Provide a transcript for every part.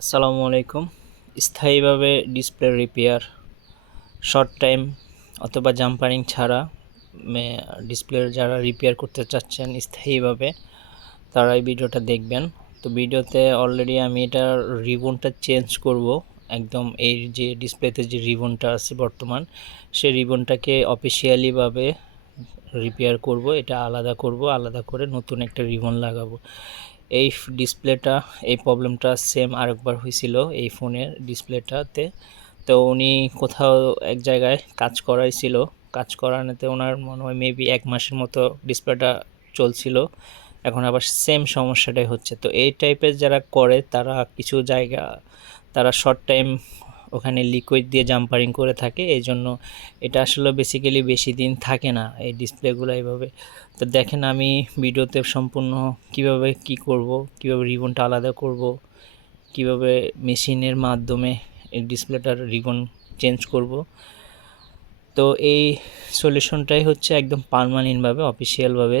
আসসালামু আলাইকুম। স্থায়ীভাবে ডিসপ্লে রিপেয়ার, শর্ট টাইম অথবা জাম্পারিং ছাড়া ডিসপ্লে যারা রিপেয়ার করতে চাচ্ছেন স্থায়ীভাবে তারা এই ভিডিওটা দেখবেন। তো ভিডিওতে অলরেডি আমি এটা রিবনটা চেঞ্জ করব। একদম এই যে ডিসপ্লেতে যে রিবনটা আছে বর্তমান, সেই রিবনটাকে অফিসিয়ালিভাবে রিপেয়ার করব। এটা আলাদা করব, আলাদা করে নতুন একটা রিবন লাগাবো। এই ডিসপ্লেটা, এই প্রবলেমটা সেম আরেকবার হয়েছিল এই ফোনের ডিসপ্লেটাতে। তো উনি কোথাও এক জায়গায় কাজ করাইছিল। কাজ করানোতে ওনার মনে হয় মেবি এক মাসের মতো ডিসপ্লেটা চলছিল। এখন আবার সেম সমস্যাটাই হচ্ছে। তো এই টাইপের যারা করে, তারা কিছু জায়গা, তারা শর্ট টাইম ওখানে লিকুইড দিয়ে জাম্পারিং করে থাকে এই জন্য এটা আসলে বেসিক্যালি বেশি দিন থাকে না এই ডিসপ্লেগুলো এইভাবে। তো দেখেন আমি ভিডিওতে সম্পূর্ণ কীভাবে কি করব, কীভাবে রিবনটা আলাদা করব, কীভাবে মেশিনের মাধ্যমে এই ডিসপ্লেটার রিবন চেঞ্জ করব। তো এই সলিউশনটাই হচ্ছে একদম পারমানেন্টভাবে অফিসিয়ালভাবে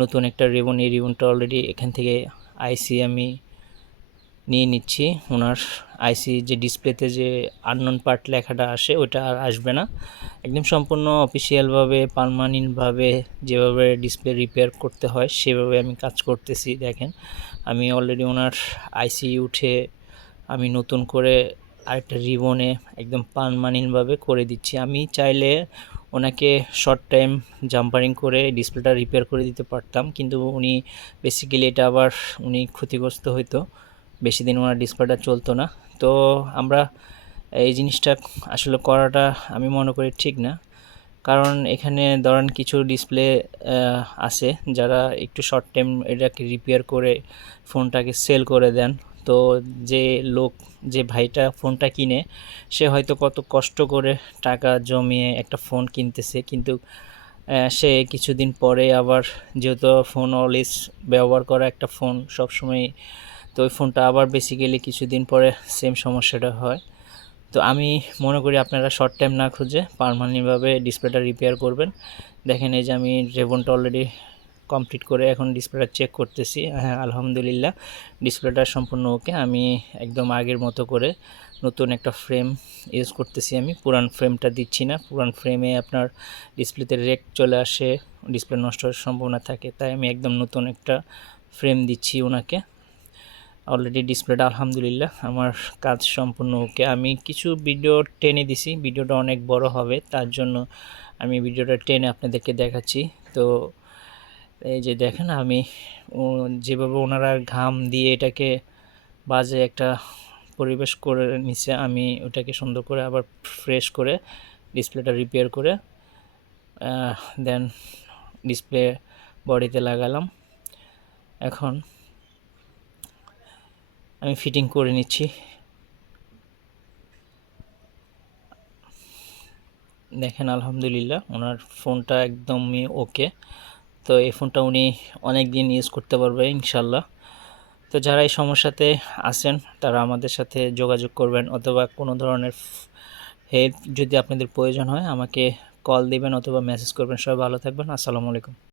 নতুন একটা রিবন এই রিবনটা অলরেডি এখান থেকে আইসি আমি নিয়ে নিচ্ছি। ওনার আইসি যে ডিসপ্লেতে যে আননোন পার্ট লেখাটা আসে ওটা আর আসবে না। একদম সম্পূর্ণ অফিসিয়ালভাবে পারমানেন্টভাবে যেভাবে ডিসপ্লে রিপেয়ার করতে হয়, সেভাবে আমি কাজ করতেছি, দেখেন। আমি অলরেডি ওনার আইসি উঠে আমি নতুন করে আরেকটা রিবনে একদম পারমানেন্টভাবে করে দিচ্ছি। আমি চাইলে ওনাকে শর্ট টাইম জাম্পারিং করে ডিসপ্লেটা রিপেয়ার করে দিতে পারতাম, কিন্তু উনি বেসিক্যালি এটা আবার উনি ক্ষতিগ্রস্ত হইতো। বেশি দিন ওনার ডিসপ্লেটা চলতো না। তো আমরা এই জিনিসটা আসলে করাটা আমি মনে করি ঠিক না। কারণ এখানে ধরেন কিছু ডিসপ্লে আছে যারা একটু শর্ট টাইম এটাকে রিপেয়ার করে ফোনটাকে সেল করে দেন। তো যে লোক, যে ভাইটা ফোনটা কিনে, সে হয়তো কত কষ্ট করে টাকা জমিয়ে একটা ফোন কিনতেছে। কিন্তু সে কিছুদিন পরে আবার যেহেতু ফোন অলওয়েজ ব্যবহার করা একটা ফোন সবসময় তো ওই ফোনটা আবার বেসিক্যালি কিছুদিন পরে সেম সমস্যাটা হয়। তো আমি মনে করি আপনারা শর্ট টাইম না খুঁজে পারমানেন্টভাবে ডিসপ্লেটা রিপেয়ার করবেন। দেখেন এই যে আমি রেবনটা অলরেডি কমপ্লিট করে এখন ডিসপ্লেটা চেক করতেছি। হ্যাঁ আলহামদুলিল্লাহ ডিসপ্লেটা সম্পূর্ণ ওকে আমি একদম আগের মতো করে নতুন একটা ফ্রেম ইউজ করতেছি আমি। পুরান ফ্রেমটা দিচ্ছি না। পুরান ফ্রেমে আপনার ডিসপ্লেতে রেক চলে আসে ডিসপ্লে নষ্ট হওয়ার সম্ভাবনা থাকে। তাই আমি একদম নতুন একটা ফ্রেম দিচ্ছি ওনাকে। অলরেডি ডিসপ্লেটা আলহামদুলিল্লাহ, আমার কাজ সম্পূর্ণ ওকে আমি কিছু ভিডিও টেনে দিছি ভিডিওটা অনেক বড় হবে, তার জন্য আমি ভিডিওটা টেনে আপনাদেরকে দেখাচ্ছি। তো এই যে দেখেন, আমি যেভাবে ওনারা ঘাম দিয়ে এটাকে বাজে একটা পরিবেশ করে নিছে, আমি ওটাকে সুন্দর করে আবার ফ্রেশ করে ডিসপ্লেটা রিপেয়ার করে দেন ডিসপ্লে বডিতে লাগালাম। এখন আমি ফিটিং করে নিচ্ছি। দেখেন, আলহামদুলিল্লাহ, ওনার ফোনটা একদমই ওকে তো এই ফোনটা উনি অনেক দিন ইউজ করতে পারবে ইনশাল্লাহ তো যারা এই সমস্যাতে আছেন, তারা আমাদের সাথে যোগাযোগ করবেন অথবা কোনো ধরনের হেল্প যদি আপনাদের প্রয়োজন হয়, আমাকে কল দিবেন অথবা মেসেজ করবেন। সবাই ভালো থাকবেন। আসসালামু আলাইকুম।